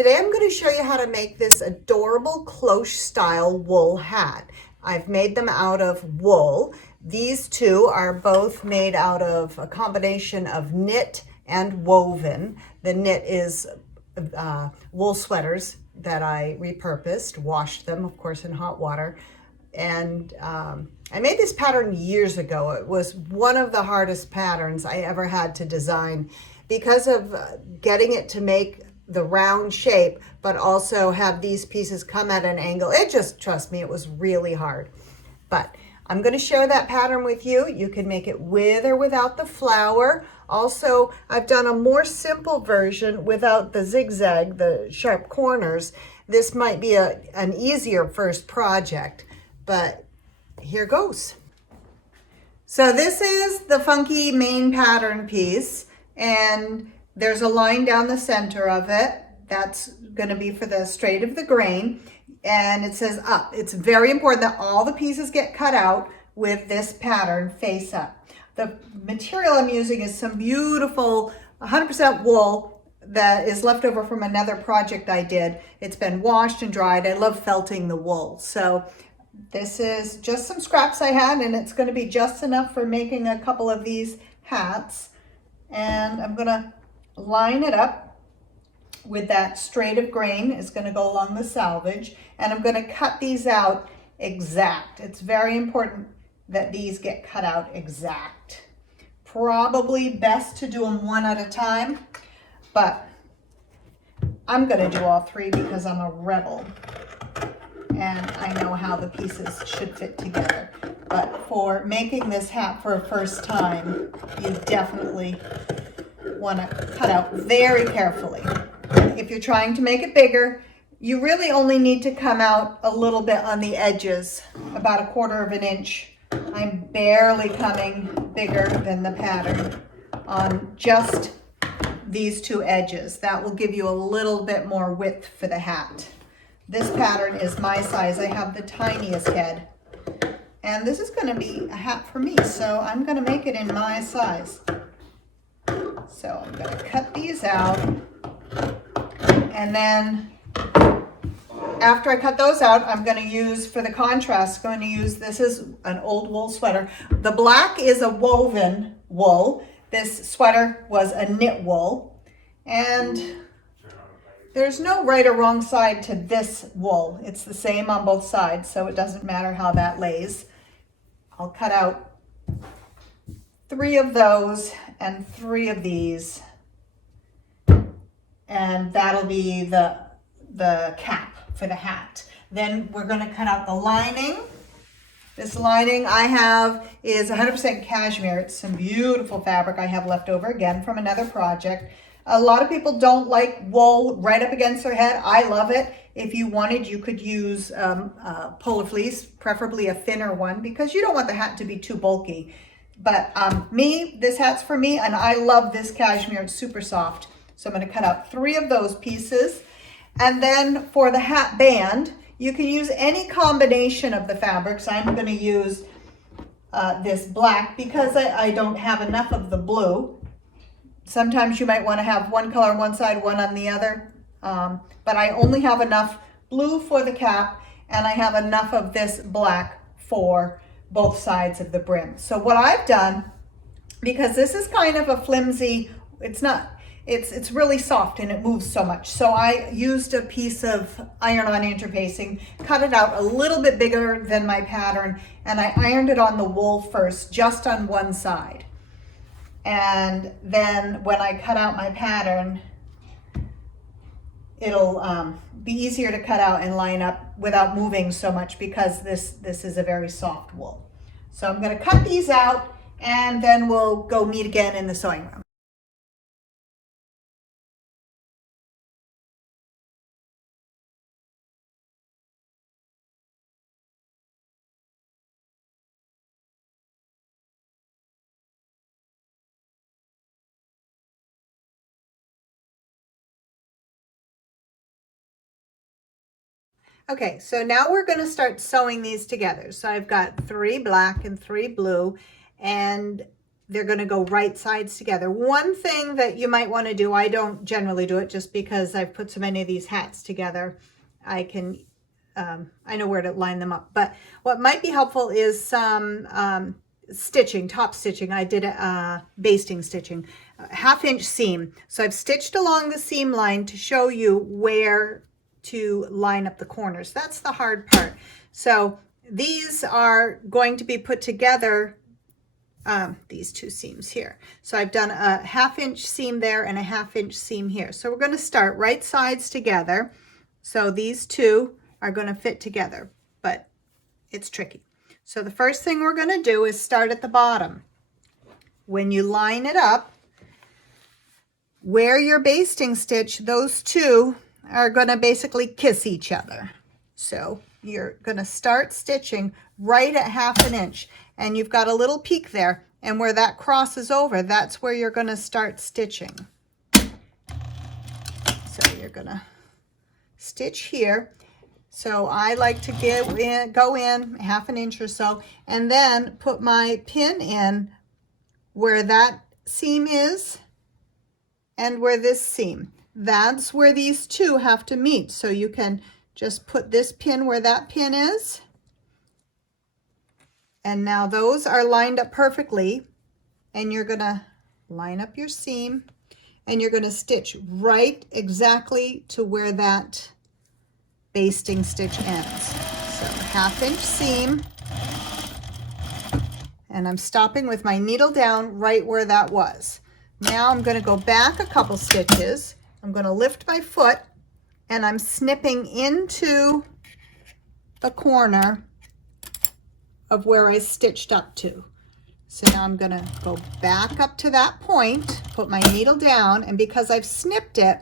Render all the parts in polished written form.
Today I'm going to show you how to make this adorable cloche style wool hat. I've made them out of wool. These two are both made out of a combination of knit and woven. The knit is wool sweaters that I repurposed, washed them, of course, in hot water. And I made this pattern years ago. It was one of the hardest patterns I ever had to design because of getting it to make the round shape, but also have these pieces come at an angle. It just, trust me, it was really hard. But I'm going to share that pattern with you. You can make it with or without the flower. Also, I've done a more simple version without the zigzag, the sharp corners. This might be an easier first project, but here goes. So this is the funky main pattern piece, and there's a line down the center of it. That's going to be for the straight of the grain, and it says up. It's very important that all the pieces get cut out with this pattern face up. The material I'm using is some beautiful 100% wool that is left over from another project I did. It's been washed and dried. I love felting the wool. So this is just some scraps I had, and it's going to be just enough for making a couple of these hats. And I'm going to line it up with that straight of grain. Is going to go along the selvage, and I'm going to cut these out exact. It's very important that these get cut out exact. Probably best to do them one at a time, but I'm going to do all three because I'm a rebel and I know how the pieces should fit together. But for making this hat for a first time, you definitely want to cut out very carefully. If you're trying to make it bigger, you really only need to come out a little bit on the edges, about 1/4 of an inch. I'm barely coming bigger than the pattern on just these two edges. That will give you a little bit more width for the hat. This pattern is my size. I have the tiniest head. And this is going to be a hat for me, so I'm going to make it in my size. So I'm going to cut these out, and then after I cut those out, I'm going to use, for the contrast, this is an old wool sweater. The black is a woven wool. This sweater was a knit wool, and there's no right or wrong side to this wool. It's the same on both sides, so it doesn't matter how that lays. I'll cut out 3 of those and 3 of these, and that'll be the cap for the hat. Then we're going to cut out the lining. This lining I have is 100% cashmere. It's some beautiful fabric I have left over, again, from another project. A lot of people don't like wool right up against their head. I love it. If you wanted, you could use polar fleece, preferably a thinner one, because you don't want the hat to be too bulky. But this hat's for me, and I love this cashmere. It's super soft. So I'm going to cut out 3 of those pieces. And then for the hat band, you can use any combination of the fabrics. I'm going to use this black because I don't have enough of the blue. Sometimes you might want to have one color on one side, one on the other. But I only have enough blue for the cap, and I have enough of this black for both sides of the brim. So what I've done, because this is kind of a flimsy, it's really soft and it moves so much. So I used a piece of iron-on interfacing, cut it out a little bit bigger than my pattern, and I ironed it on the wool first, just on one side. And then when I cut out my pattern, it'll be easier to cut out and line up without moving so much, because this is a very soft wool. So I'm going to cut these out, and then we'll go meet again in the sewing room. Okay, so now we're going to start sewing these together. So I've got 3 black and 3 blue, and they're going to go right sides together. One thing that you might want to do, I don't generally do it just because I've put so many of these hats together. I know where to line them up. But what might be helpful is some stitching, top stitching. I did basting stitching, half-inch seam. So I've stitched along the seam line to show you where to line up the corners. That's the hard part. So these are going to be put together, these two seams here. So I've done a half-inch seam there and a half-inch seam here. So we're going to start right sides together. So these two are going to fit together, but it's tricky. So the first thing we're going to do is start at the bottom. When you line it up, where you're basting stitch, those two are going to basically kiss each other. So you're going to start stitching right at 1/2 inch, and you've got a little peak there, and where that crosses over, that's where you're going to start stitching. So you're going to stitch here. So I like to go in 1/2 inch or so, and then put my pin in where that seam is and where this seam. That's where these two have to meet. So you can just put this pin where that pin is. And now those are lined up perfectly. And you're going to line up your seam, and you're going to stitch right exactly to where that basting stitch ends. So 1/2 inch seam, and I'm stopping with my needle down right where that was. Now I'm going to go back a couple stitches. I'm going to lift my foot, and I'm snipping into the corner of where I stitched up to. So now I'm going to go back up to that point, put my needle down, and because I've snipped it,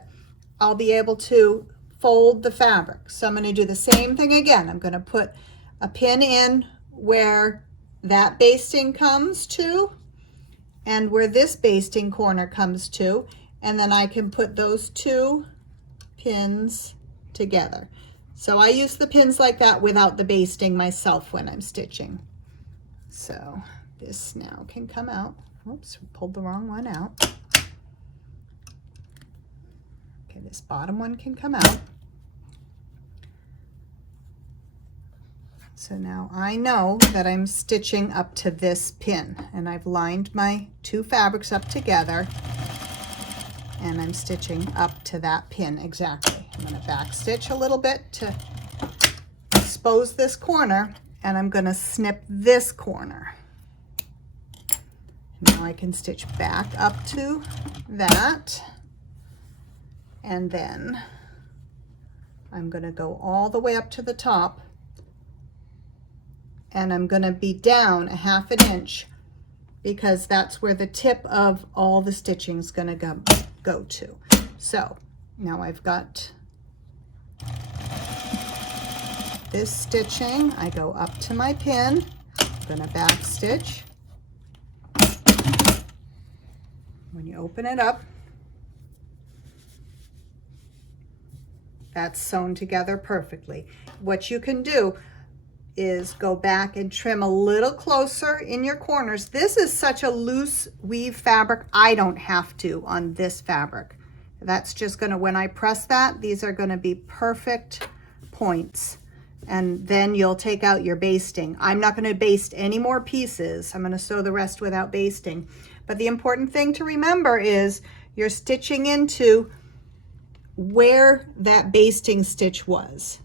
I'll be able to fold the fabric. So I'm going to do the same thing again. I'm going to put a pin in where that basting comes to and where this basting corner comes to, and then I can put those two pins together. So I use the pins like that without the basting myself when I'm stitching. So this now can come out. Oops, pulled the wrong one out. Okay, this bottom one can come out. So now I know that I'm stitching up to this pin, and I've lined my two fabrics up together, and I'm stitching up to that pin exactly. I'm going to back stitch a little bit to expose this corner, and I'm going to snip this corner. Now I can stitch back up to that, and then I'm going to go all the way up to the top, and I'm going to be down 1/2 inch because that's where the tip of all the stitching is going to go to. So now I've got this stitching. I go up to my pin, I'm going to back stitch. When you open it up, that's sewn together perfectly. What you can do is go back and trim a little closer in your corners. This is such a loose weave fabric, I don't have to on this fabric. That's just gonna, when I press that, these are gonna be perfect points. And then you'll take out your basting. I'm not gonna baste any more pieces. I'm gonna sew the rest without basting. But the important thing to remember is you're stitching into where that basting stitch was.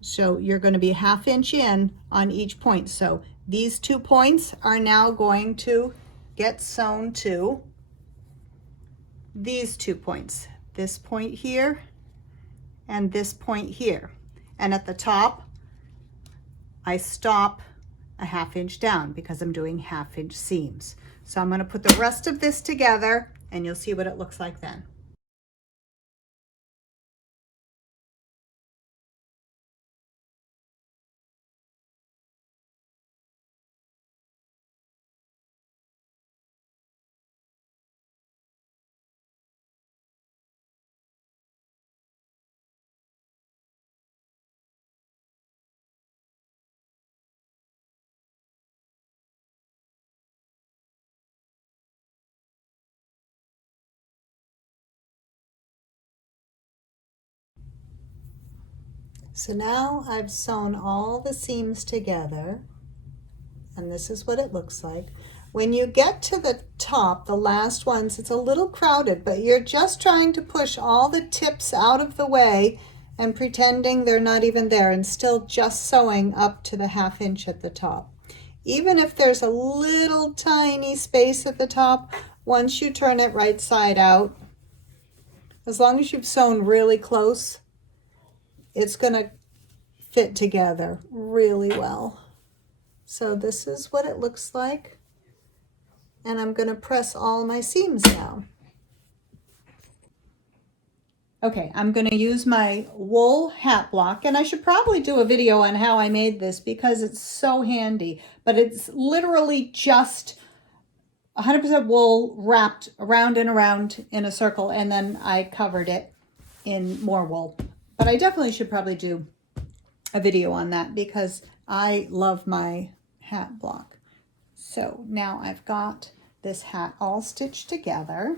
So you're going to be 1/2 inch in on each point. So these 2 points are now going to get sewn to these 2 points. This point here and this point here. And at the top, I stop a 1/2 inch down because I'm doing 1/2 inch seams. So I'm going to put the rest of this together, and you'll see what it looks like then. So now I've sewn all the seams together, and this is what it looks like. When you get to the top, the last ones, it's a little crowded, but you're just trying to push all the tips out of the way and pretending they're not even there, and still just sewing up to the 1/2 inch at the top. Even if there's a little tiny space at the top, once you turn it right side out, as long as you've sewn really close, it's going to fit together really well. So this is what it looks like, and I'm going to press all my seams now. Okay, I'm going to use my wool hat block, and I should probably do a video on how I made this because it's so handy, but it's literally just 100% wool wrapped around and around in a circle, and then I covered it in more wool. But I definitely should probably do a video on that because I love my hat block. So now I've got this hat all stitched together.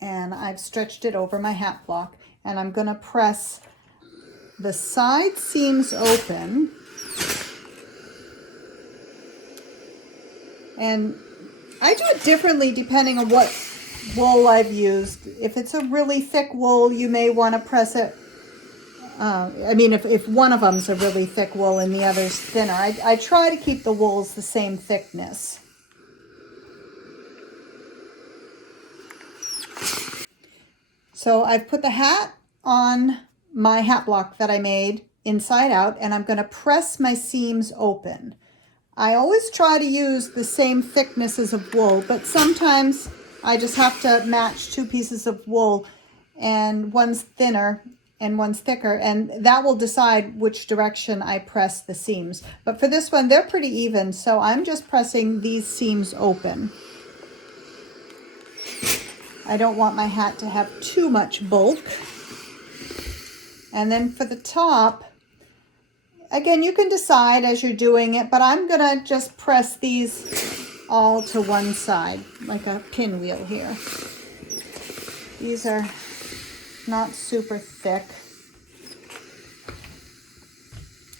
And I've stretched it over my hat block, and I'm going to press the side seams open. And I do it differently depending on what wool I've used. If it's a really thick wool, you may want to press it. If one of them's a really thick wool and the other's thinner, I try to keep the wools the same thickness. So I've put the hat on my hat block that I made inside out, and I'm going to press my seams open. I always try to use the same thicknesses of wool, but sometimes I just have to match two pieces of wool, and one's thinner and one's thicker, and that will decide which direction I press the seams. But for this one, they're pretty even, so I'm just pressing these seams open. I don't want my hat to have too much bulk. And then for the top, again, you can decide as you're doing it, but I'm gonna just press these all to one side, like a pinwheel here. These are not super thick.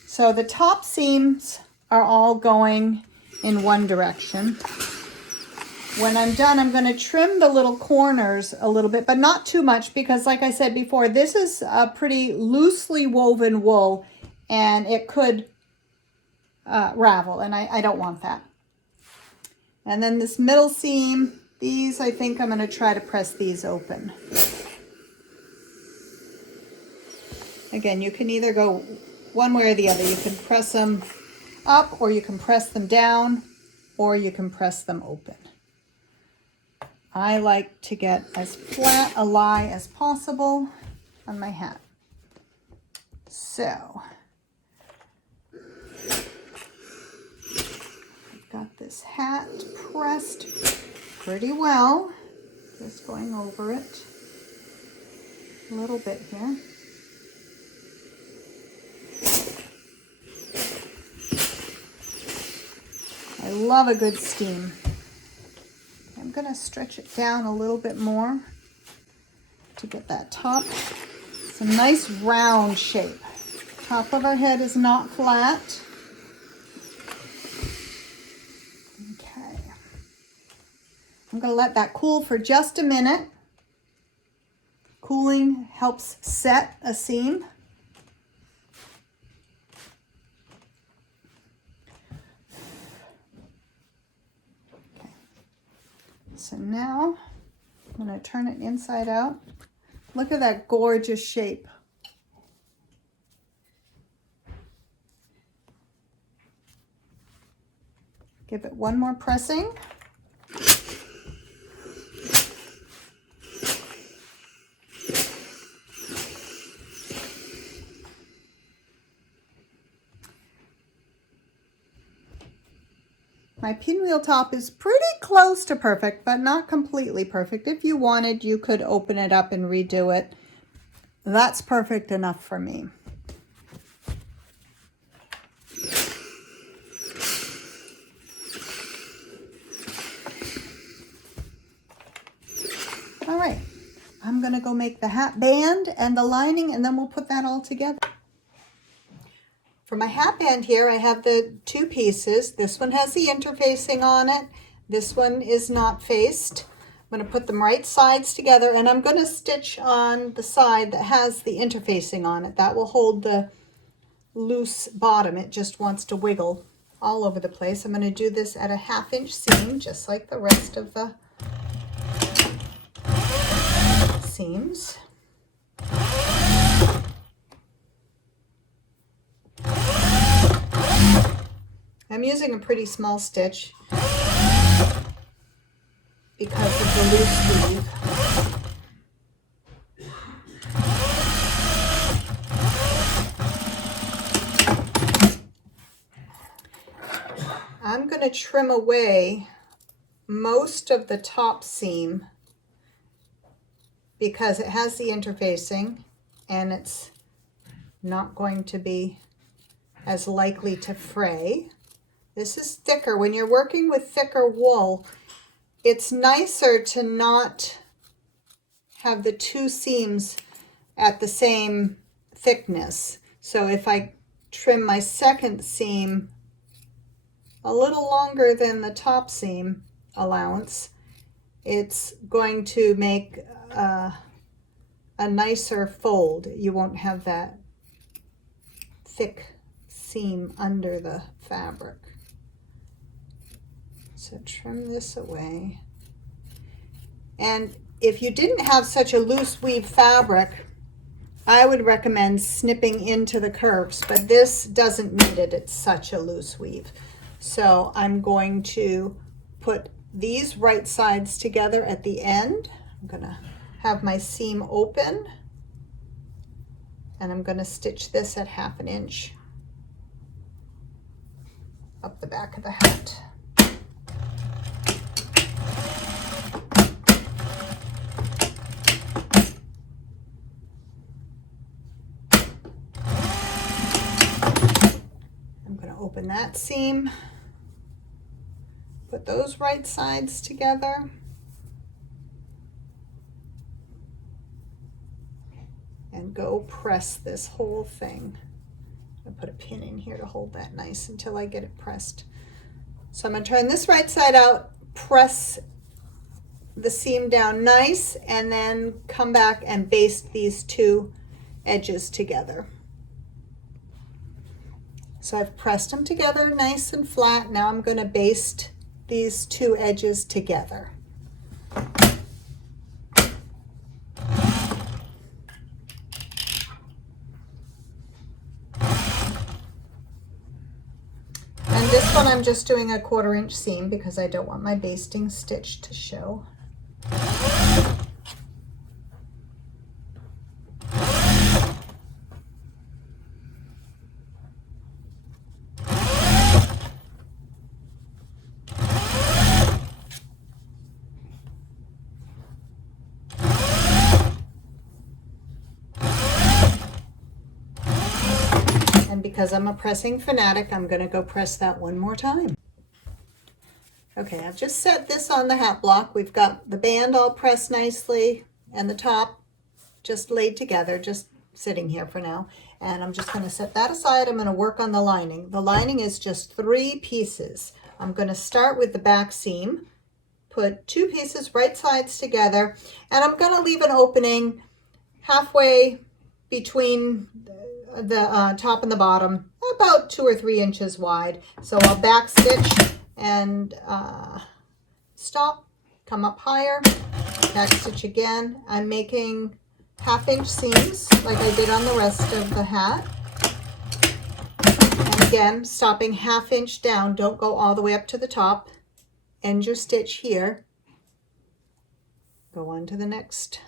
So the top seams are all going in one direction. When I'm done, I'm going to trim the little corners a little bit, but not too much because, like I said before, this is a pretty loosely woven wool, and it could ravel, and I don't want that. And then this middle seam, these, I think I'm going to try to press these open. Again, you can either go one way or the other. You can press them up, or you can press them down, or you can press them open. I like to get as flat a lie as possible on my hat. So I've got this hat pressed pretty well. Just going over it a little bit here. I love a good steam. I'm going to stretch it down a little bit more to get that top. It's a nice round shape. Top of our head is not flat. Okay. I'm going to let that cool for just a minute. Cooling helps set a seam. So now I'm going to turn it inside out. Look at that gorgeous shape. Give it one more pressing. My pinwheel top is pretty close to perfect, but not completely perfect. If you wanted, you could open it up and redo it. That's perfect enough for me. All right, I'm gonna go make the hat band and the lining, and then we'll put that all together. For my hat band here, I have the two pieces. This one has the interfacing on it. This one is not faced. I'm going to put them right sides together, and I'm going to stitch on the side that has the interfacing on it. That will hold the loose bottom. It just wants to wiggle all over the place. I'm going to do this at a 1/2 inch seam, just like the rest of the seams. I'm using a pretty small stitch because of the loose weave. I'm going to trim away most of the top seam because it has the interfacing and it's not going to be as likely to fray. This is thicker. When you're working with thicker wool, it's nicer to not have the two seams at the same thickness. So if I trim my second seam a little longer than the top seam allowance, it's going to make a nicer fold. You won't have that thick seam under the fabric. So trim this away. And if you didn't have such a loose weave fabric, I would recommend snipping into the curves, but this doesn't need it. It's such a loose weave. So I'm going to put these right sides together at the end. I'm going to have my seam open, and I'm going to stitch this at 1/2 inch up the back of the hat. I'm going to open that seam, put those right sides together, and go press this whole thing. I'm going to put a pin in here to hold that nice until I get it pressed. So I'm going to turn this right side out, press the seam down nice, and then come back and baste these two edges together. So I've pressed them together nice and flat. Now I'm going to baste these two edges together. And this one I'm just doing a 1/4 inch seam because I don't want my basting stitch to show. And because I'm a pressing fanatic, I'm going to go press that one more time. Okay, I've just set this on the hat block. We've got the band all pressed nicely and the top just laid together, just sitting here for now. And I'm just going to set that aside. I'm going to work on the lining. The lining is just 3 pieces. I'm going to start with the back seam, put 2 pieces right sides together, and I'm going to leave an opening halfway between the top and the bottom, about 2 or 3 inches wide. So I'll back stitch and stop, come up higher, back stitch again. I'm making 1/2 inch seams like I did on the rest of the hat. And again, stopping 1/2 inch down, don't go all the way up to the top. End your stitch here. Go on to the next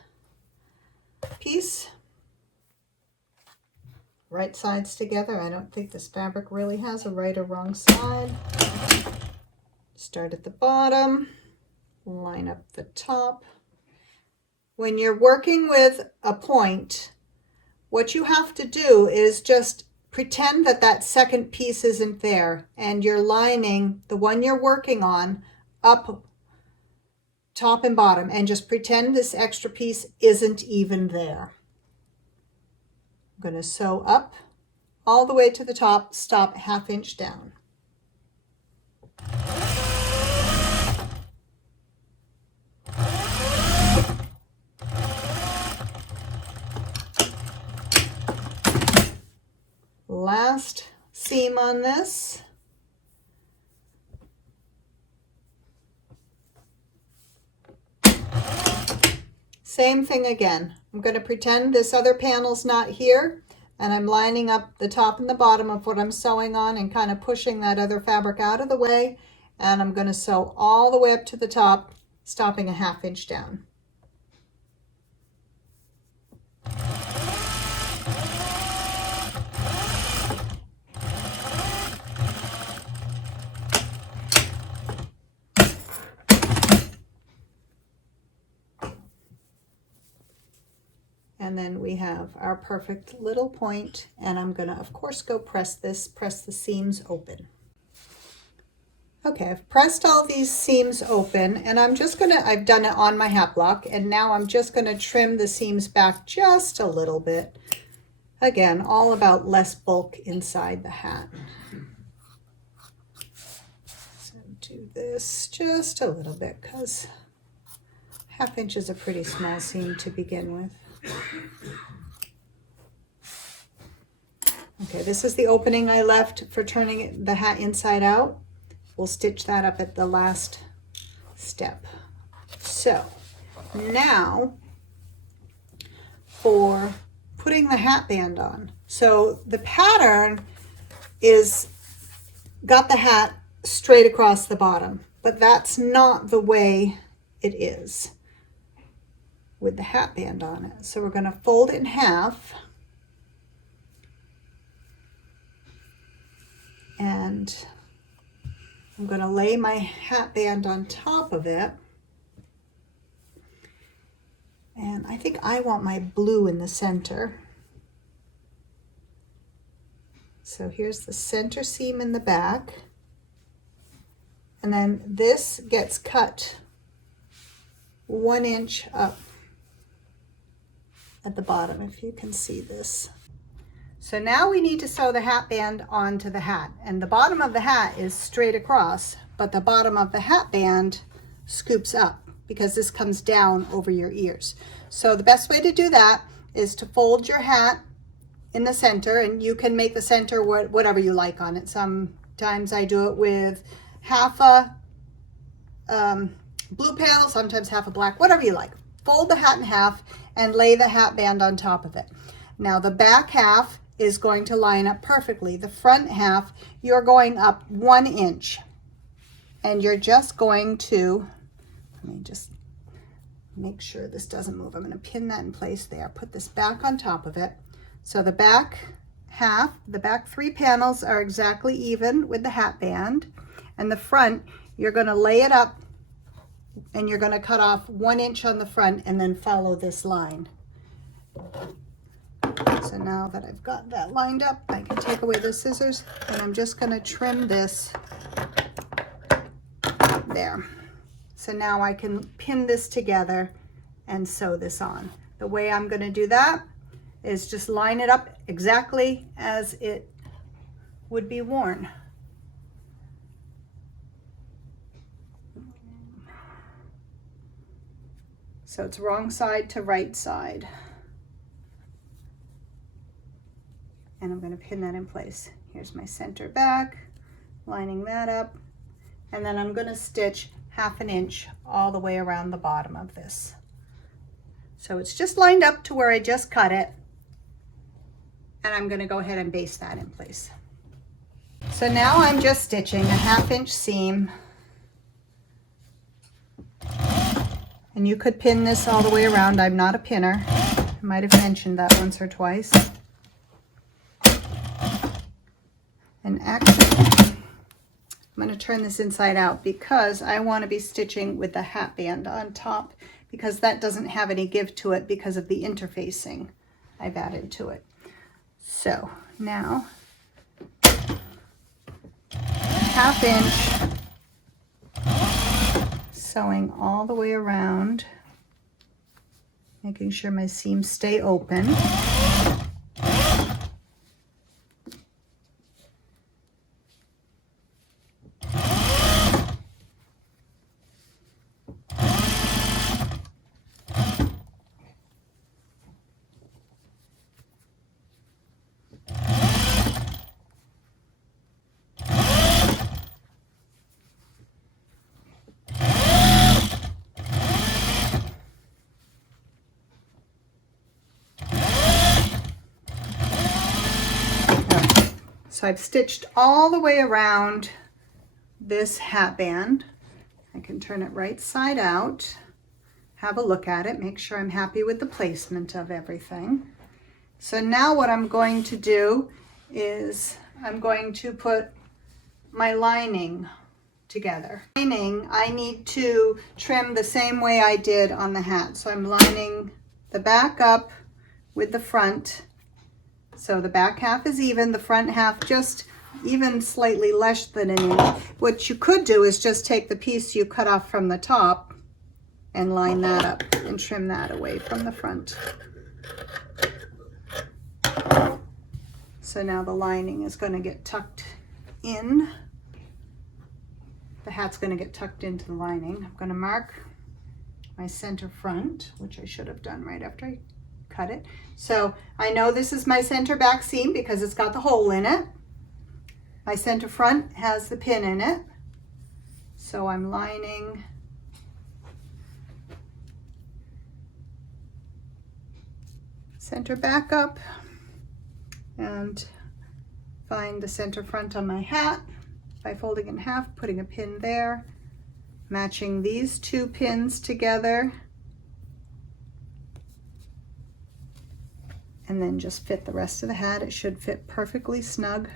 piece. Right sides together. I don't think this fabric really has a right or wrong side. Start at the bottom, line up the top. When you're working with a point, what you have to do is just pretend that that second piece isn't there, and you're lining the one you're working on up top and bottom, and just pretend this extra piece isn't even there. I'm going to sew up all the way to the top, stop 1/2 inch down. Last seam on this. Same thing again. I'm going to pretend this other panel's not here, and I'm lining up the top and the bottom of what I'm sewing on and kind of pushing that other fabric out of the way, and I'm going to sew all the way up to the top, stopping 1/2 inch down. And then we have our perfect little point, and I'm gonna, of course, go press the seams open. Okay, I've pressed all these seams open, and I've done it on my hat block, and now I'm just gonna trim the seams back just a little bit. Again, all about less bulk inside the hat. So do this just a little bit, because 1/2 inch is a pretty small seam to begin with. Okay, this is the opening I left for turning the hat inside out. We'll stitch that up at the last step. So now for putting the hat band on. So the pattern is got the hat straight across the bottom, but that's not the way it is with the hat band on it. So we're going to fold it in half, and I'm going to lay my hat band on top of it, and I think I want my blue in the center. So here's the center seam in the back, and then this gets cut 1 inch up at the bottom, if you can see this. So now we need to sew the hat band onto the hat, and the bottom of the hat is straight across, but the bottom of the hat band scoops up because this comes down over your ears. So the best way to do that is to fold your hat in the center, and you can make the center whatever you like on it. Sometimes I do it with half a blue panel, sometimes half a black, whatever you like. Fold the hat in half and lay the hat band on top of it. Now the back half is going to line up perfectly. The front half, you're going up 1 inch, and you're just going to, let me just make sure this doesn't move. I'm going to pin that in place there. Put this back on top of it. So the back half, the back 3 panels are exactly even with the hat band, and the front, you're going to lay it up, and you're going to cut off 1 inch on the front and then follow this line. So now that I've got that lined up, I can take away the scissors, and I'm just going to trim this there. So now I can pin this together and sew this on. The way I'm going to do that is just line it up exactly as it would be worn. So it's wrong side to right side. And I'm going to pin that in place. Here's my center back, lining that up, and then I'm going to stitch 1/2 inch all the way around the bottom of this. So it's just lined up to where I just cut it, and I'm going to go ahead and baste that in place. So now I'm just stitching a 1/2 inch seam, and you could pin this all the way around. I'm not a pinner. I might have mentioned that once or twice. And actually, I'm going to turn this inside out because I want to be stitching with the hat band on top, because that doesn't have any give to it because of the interfacing I've added to it. So now 1/2 inch sewing all the way around, making sure my seams stay open. So I've stitched all the way around this hat band. I can turn it right side out, have a look at it, make sure I'm happy with the placement of everything. So now what I'm going to do is I'm going to put my lining together. Lining, I need to trim the same way I did on the hat. So I'm lining the back up with the front. So the back half is even, the front half just even slightly less than an inch. What you could do is just take the piece you cut off from the top and line that up and trim that away from the front. So now the lining is going to get tucked in. The hat's going to get tucked into the lining. I'm going to mark my center front, which I should have done right after I cut it. So I know this is my center back seam because it's got the hole in it. My center front has the pin in it. So I'm lining center back up and find the center front on my hat by folding in half, putting a pin there, matching these two pins together, and then just fit the rest of the hat. It should fit perfectly snug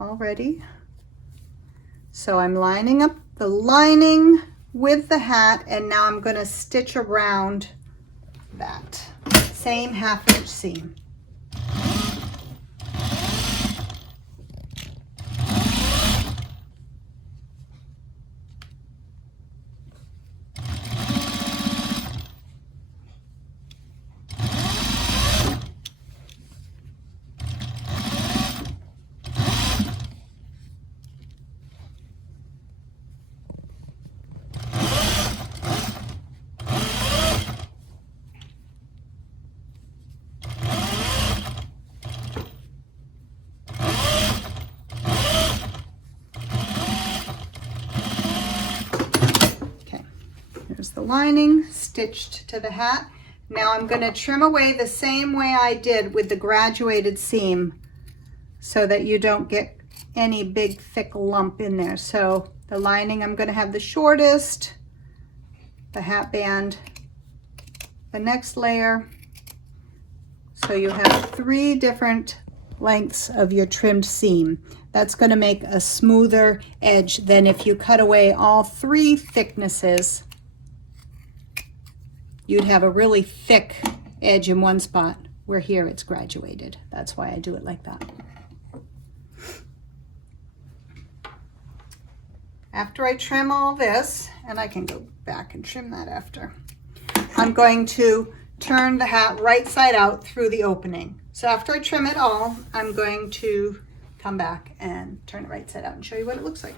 already. So I'm lining up the lining with the hat, and now I'm going to stitch around that same 1/2 inch seam. The lining stitched to the hat. Now I'm going to trim away the same way I did with the graduated seam so that you don't get any big thick lump in there. So the lining, I'm going to have the shortest, the hat band, the next layer. So you have 3 different lengths of your trimmed seam. That's going to make a smoother edge than if you cut away all 3 thicknesses. You'd have a really thick edge in one spot, where here it's graduated. That's why I do it like that. After I trim all this, and I can go back and trim that after, I'm going to turn the hat right side out through the opening. So after I trim it all, I'm going to come back and turn it right side out and show you what it looks like.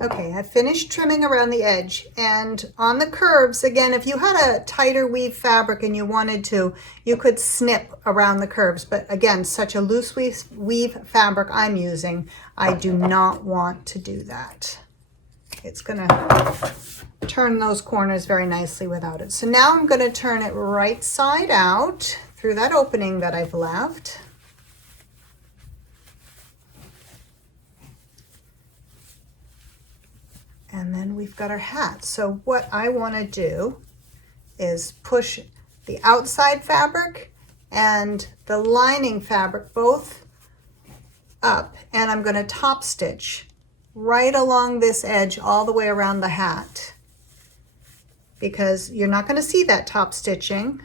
Okay, I finished trimming around the edge, and on the curves, again, if you had a tighter weave fabric and you wanted to, you could snip around the curves. But again, such a loose weave fabric I'm using, I do not want to do that. It's gonna turn those corners very nicely without it. So now I'm gonna turn it right side out through that opening that I've left. And then we've got our hat. So what I want to do is push the outside fabric and the lining fabric both up, and I'm going to top stitch right along this edge all the way around the hat, because you're not going to see that top stitching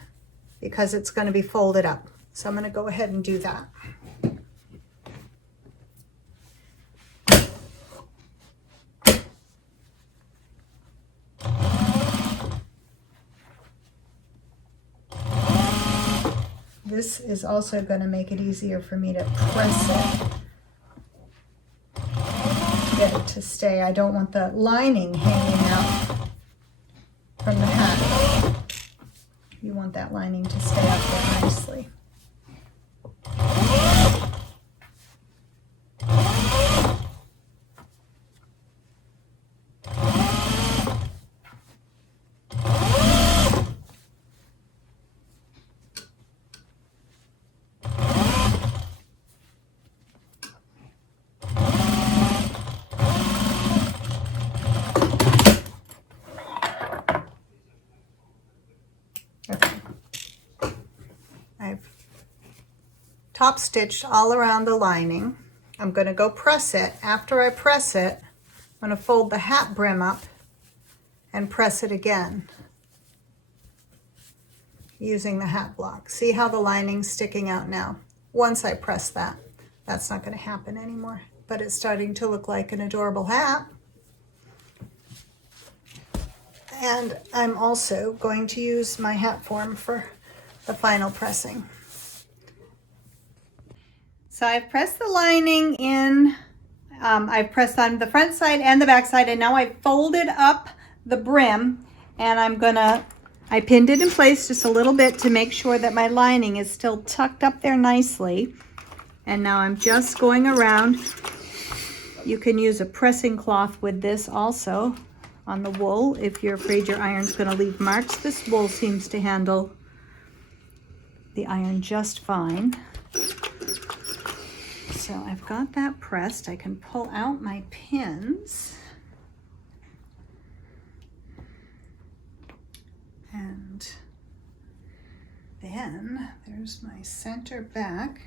because it's going to be folded up. So I'm going to go ahead and do that. This is also going to make it easier for me to press it, to get it to stay. I don't want the lining hanging out from the hat. You want that lining to stay up there nicely. Top stitched all around the lining. I'm going to go press it. After I press it, I'm going to fold the hat brim up and press it again using the hat block. See how the lining's sticking out now? Once I press that, that's not going to happen anymore, but it's starting to look like an adorable hat. And I'm also going to use my hat form for the final pressing. So I've pressed the lining in, I've pressed on the front side and the back side, and now I've folded up the brim, and I pinned it in place just a little bit to make sure that my lining is still tucked up there nicely. And now I'm just going around. You can use a pressing cloth with this also on the wool if you're afraid your iron's going to leave marks. This wool seems to handle the iron just fine. So I've got that pressed. I can pull out my pins. And then there's my center back.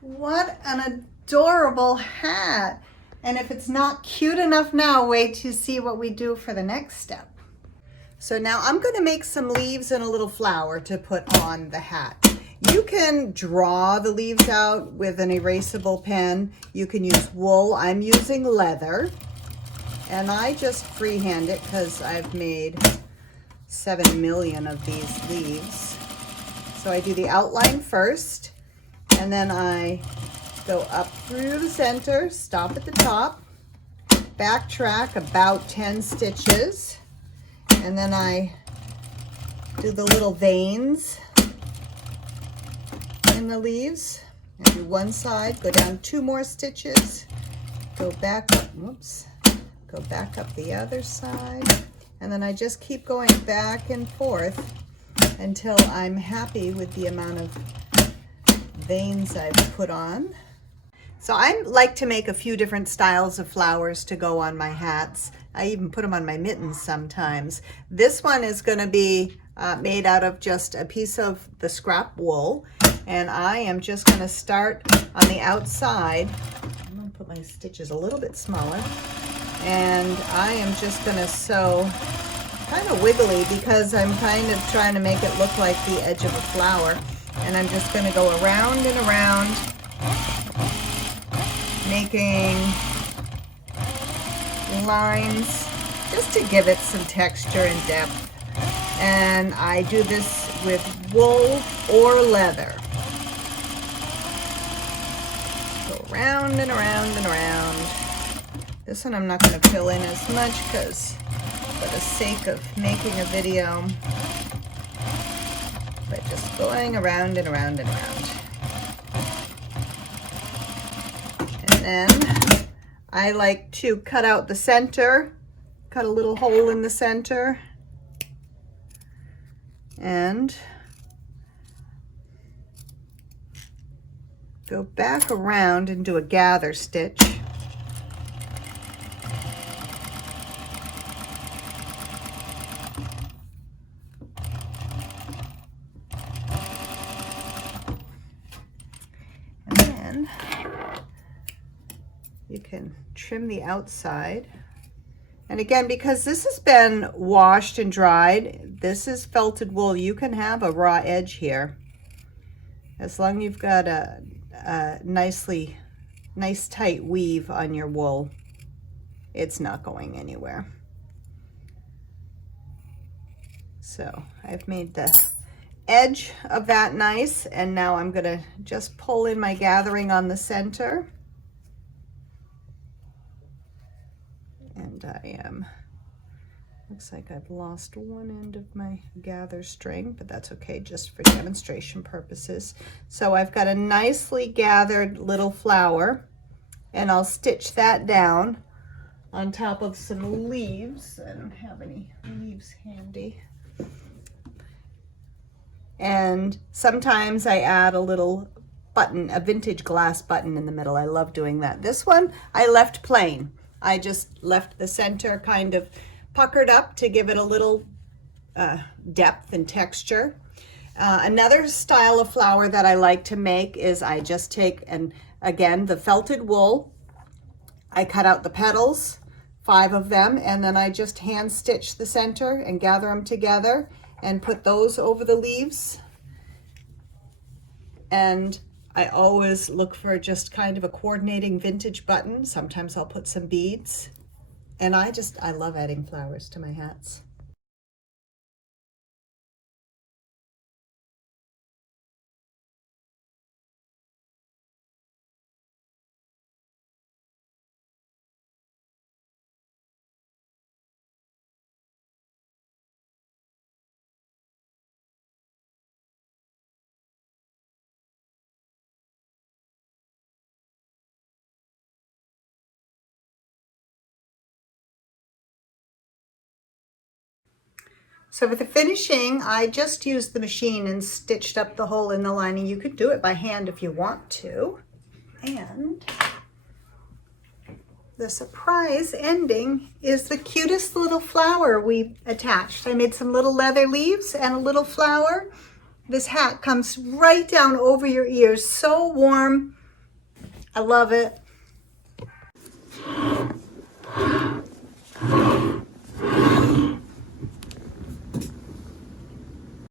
What an adorable hat. And if it's not cute enough now, wait to see what we do for the next step. So now I'm going to make some leaves and a little flower to put on the hat. You can draw the leaves out with an erasable pen. You can use wool. I'm using leather. And I just freehand it because I've made 7 million of these leaves. So I do the outline first, and then I go up through the center, stop at the top, backtrack about 10 stitches, and then I do the little veins in the leaves. I do one side, go down 2 more stitches, go back up, whoops, go back up the other side, and then I just keep going back and forth until I'm happy with the amount of veins I've put on. So I like to make a few different styles of flowers to go on my hats. I even put them on my mittens sometimes. This one is going to be made out of just a piece of the scrap wool, and I am just going to start on the outside. I'm going to put my stitches a little bit smaller, and I am just going to sew kind of wiggly because I'm kind of trying to make it look like the edge of a flower, and I'm just going to go around and around, making lines just to give it some texture and depth. And I do this with wool or leather. Go around and around and around. This one I'm not going to fill in as much because for the sake of making a video, but just going around and around and around. And then I like to cut out the center, cut a little hole in the center, and go back around and do a gather stitch. And then you can trim the outside. And again, because this has been washed and dried, this is felted wool. You can have a raw edge here. As long as you've got a nice tight weave on your wool, it's not going anywhere. So I've made the edge of that nice, and now I'm gonna just pull in my gathering on the center. And I am, looks like I've lost one end of my gather string, but that's okay, just for demonstration purposes. So I've got a nicely gathered little flower, and I'll stitch that down on top of some leaves. I don't have any leaves handy. And sometimes I add a little button, a vintage glass button in the middle. I love doing that. This one I left plain. I just left the center kind of puckered up to give it a little depth and texture. Another style of flower that I like to make is I just take, and again, the felted wool, I cut out the petals, 5 of them, and then I just hand stitch the center and gather them together and put those over the leaves. And I always look for just kind of a coordinating vintage button. Sometimes I'll put some beads. And I love adding flowers to my hats. So for the finishing, I just used the machine and stitched up the hole in the lining. You could do it by hand if you want to. And the surprise ending is the cutest little flower we attached. I made some little leather leaves and a little flower. This hat comes right down over your ears, so warm. I love it.